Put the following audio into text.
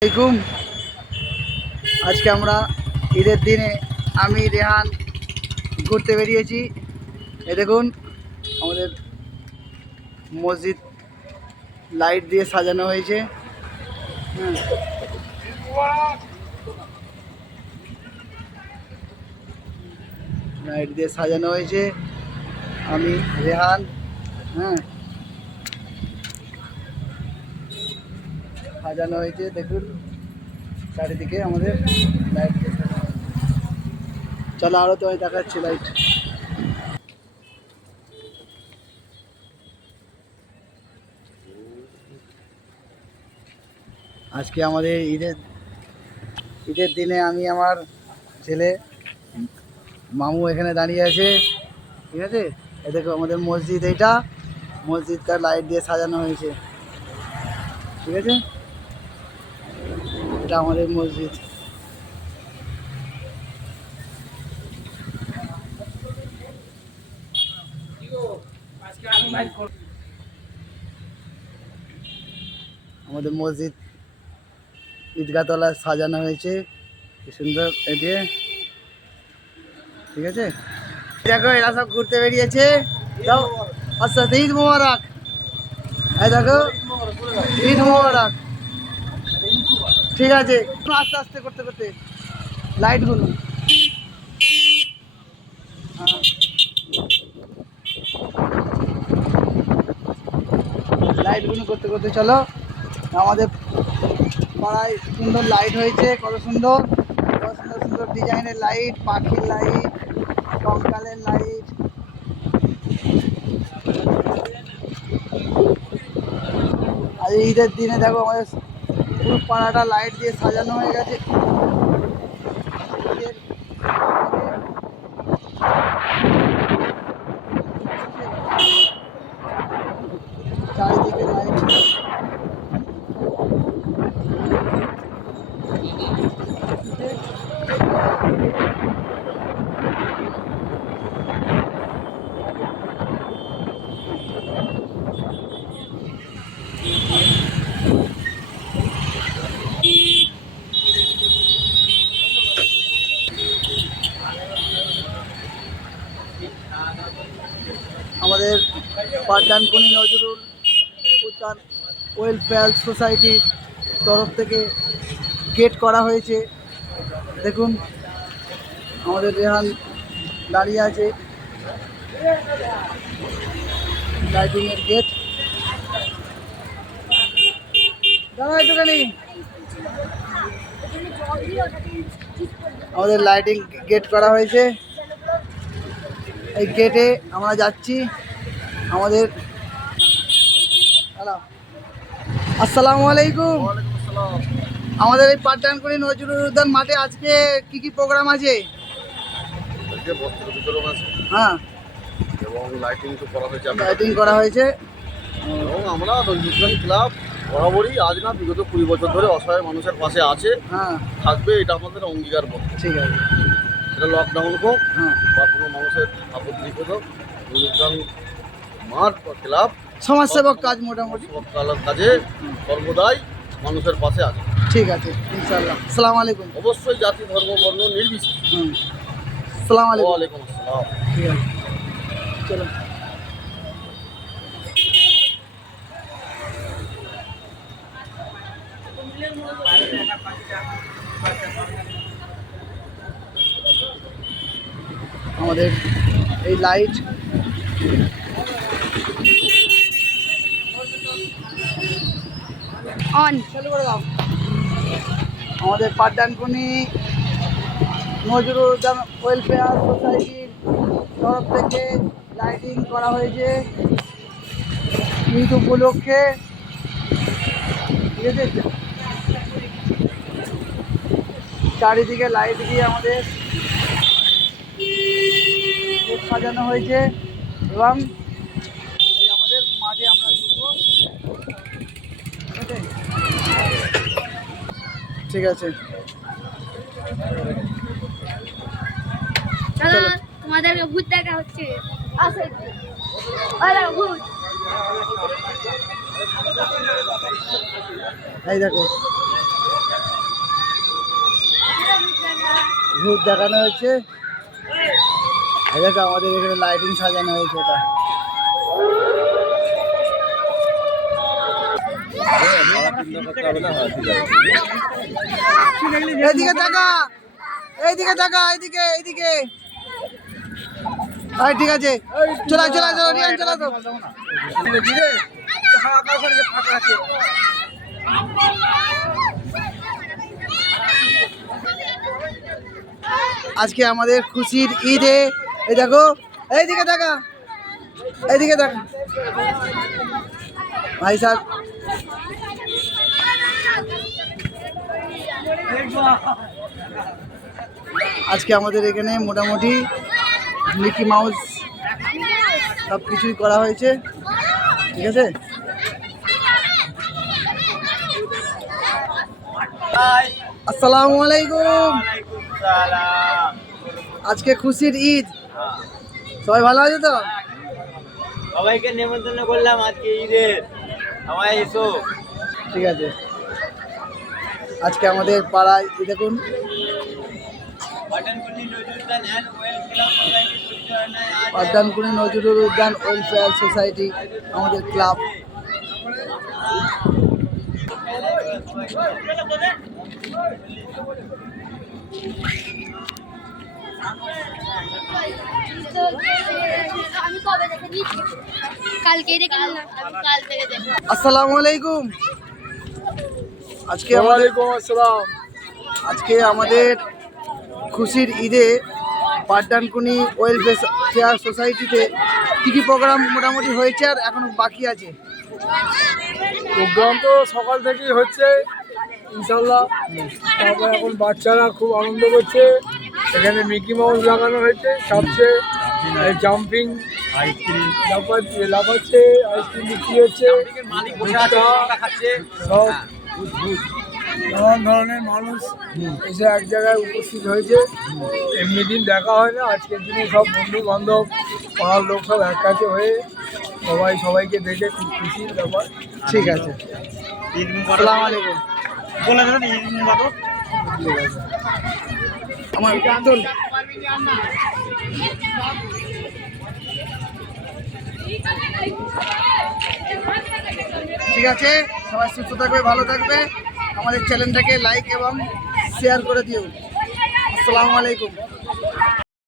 আসসালামাইকুম। আজকে আমরা ঈদের দিনে আমি রেহান ঘুরতে বেরিয়েছি। এই দেখুন আমাদের মসজিদ লাইট দিয়ে সাজানো হয়েছে। লাইট দিয়ে সাজানো হয়েছে। আমি রেহান সাজানো হয়েছে। দেখুন চারিদিকে আমাদের লাইট দিয়ে সাজানো হয়েছে। চলো আরো তো দেখাচ্ছি লাইট। আজকে আমাদের ঈদের দিনে আমি আমার ছেলে মামু এখানে দাঁড়িয়ে আছে, ঠিক আছে। এই দেখো আমাদের মসজিদ, এইটা মসজিদটা লাইট দিয়ে সাজানো হয়েছে, ঠিক আছে। এটা আমাদের মসজিদ। আমাদের মসজিদ ঈদগাহতলা সাজানো হয়েছে কি সুন্দর এ দিয়ে, ঠিক আছে। দেখো এরা সব ঘুরতে বেরিয়েছে। তাও আচ্ছা, ঈদ মোবারক। এই দেখো ঈদ মোবারক, ঠিক আছে। আস্তে আস্তে করতে করতে লাইটগুলো, লাইটগুলো করতে করতে চলো। আমাদের পাড়ায় সুন্দর লাইট হয়েছে, কত সুন্দর কত সুন্দর সুন্দর ডিজাইনের লাইট, পাখির লাইট, কঙ্কালের লাইট। আর ঈদের দিনে দেখো আমাদের পুরো পাড়াটা লাইট দিয়ে সাজানো হয়ে গেছে। চারিদিকে লাইট। আমাদের পাঠদানকুনি নজরুল উদ্যান ওয়েলফেয়ার সোসাইটির তরফ থেকে গেট করা হয়েছে। দেখুন আমাদের রেহান দাঁড়িয়ে আছে, লাইটিংয়ের গেট। দাঁড়া একটুখানি, আমাদের লাইটিং গেট করা হয়েছে। এই গেটে আমরা যাচ্ছি। আমাদের আসসালামু আলাইকুম। আমাদের এই পাঠদানকুনি নজরুল উদ্যান মাঠে আজকে কি কি প্রোগ্রাম আছে? বস্ত্র বিতরণ আছে, হ্যাঁ, এবং লাইটিং তো করা হয়েছে। লাইটিং করা হয়েছে। এবং আমরা নজরুল ক্লাব বরাবরই আজ না বিগত 20 বছর ধরে অসহায় মানুষের পাশে আছে, হ্যাঁ থাকবে, এটা আমাদের অঙ্গীকারবদ্ধ। ঠিক আছে। সেটা লকডাউন হোক হ্যাঁ, বা কোনো মানুষের আপত্তি হোক, নজরুল মাঠ বা ক্লাব সমাজসেবক কাজ মোটামুটি কাজে সর্বদাই মানুষের পাশে আছে। ঠিক আছে ইনশাআল্লাহ। আসসালামু আলাইকুম। অবশ্যই জাতি ধর্ম বর্ণ নির্বিশেষে। আসসালামু আলাইকুম। ওয়ালাইকুম আসসালাম। ঠিক আছে চলো। আমাদের এই লাইট অন চালু করে দাও। আমাদের পাঠদানকুনি নজরুল উদ্যান ওয়েলফেয়ার সোসাইটির তরফ থেকে লাইটিং করা হয়েছে ঈদ উপলক্ষে, ঠিক আছে। চারিদিকে লাইট দিয়ে আমাদের সাজানো হয়েছে এবং এই আমাদের মাঠে আমরা ঢুকবো, ঠিক আছে। চলো তোমাদেরকে ভূত দেখা হচ্ছে। ভূত এই দেখো ভূত দেখানো হচ্ছে। এই দেখো আমাদের এখানে লাইটিং সাজানো হয়েছে এটা। এইদিকে দেখা, এইদিকে দেখা, এইদিকে এইদিকে। ঠিক আছে, চলা চলা চলো রিয়ান, চলা তো। আজকে আমাদের খুশির ঈদে এই দেখো, এইদিকে দেখা, এইদিকে দেখা ভাই সাহেব। আজকে আমাদের এখানে মোটামুটি মিকি মাউস সব কিছুই করা হয়েছে, ঠিক আছে। আসসালামু আলাইকুম। আজকে খুশির ঈদ, সবাই ভালো আছে তো? সবাইকে নেমন্তন্ন করলাম আজকে ঈদের, সবাই এসো। ঠিক আছে। আজকে আমাদের পাড়ায় এই দেখুন পাঠানকুনি নজরুল উদ্যান ওয়েলফেয়ার সোসাইটি আমাদের ক্লাব। আমি কবে দেখে দিয়েছি, কালকেই দেখে নিলাম, আমি কাল থেকে দেখো। আসসালামু আলাইকুম। আজকে আমাদের খুশির ঈদে পাঠানকুনি ওয়েলফেয়ার সোসাইটিতে কী কী প্রোগ্রাম মোটামুটি হয়েছে আর এখনো বাকি আছে? প্রোগ্রাম তো সকাল থেকেই হচ্ছে ইনশাল্লাহ। তারপর এখন বাচ্চারা খুব আনন্দ করছে। এখানে মিকি মাউস লাগানো হয়েছে, সবচেয়ে জাম্পিং লাফাচ্ছে, আইসক্রিম বিক্রি হচ্ছে, সব নানান ধরনের মানুষ এসে এক জায়গায় উপস্থিত হয়েছে। এমনি দিন দেখা হয় না, আজকের দিনে সব বন্ধু বান্ধব পাড়ার লোক সব এক কাছে হয়ে সবাইকে দেখে খুব খুশির ব্যাপার। ঠিক আছে, আসসালামু আলাইকুম। ঠিক আছে, আমার চল। ঠিক আছে, সবাই সুস্থ থাকবে, ভালো থাকবে। আমাদের চ্যানেলটাকে লাইক এবং শেয়ার করে দিও। আসসালামু আলাইকুম।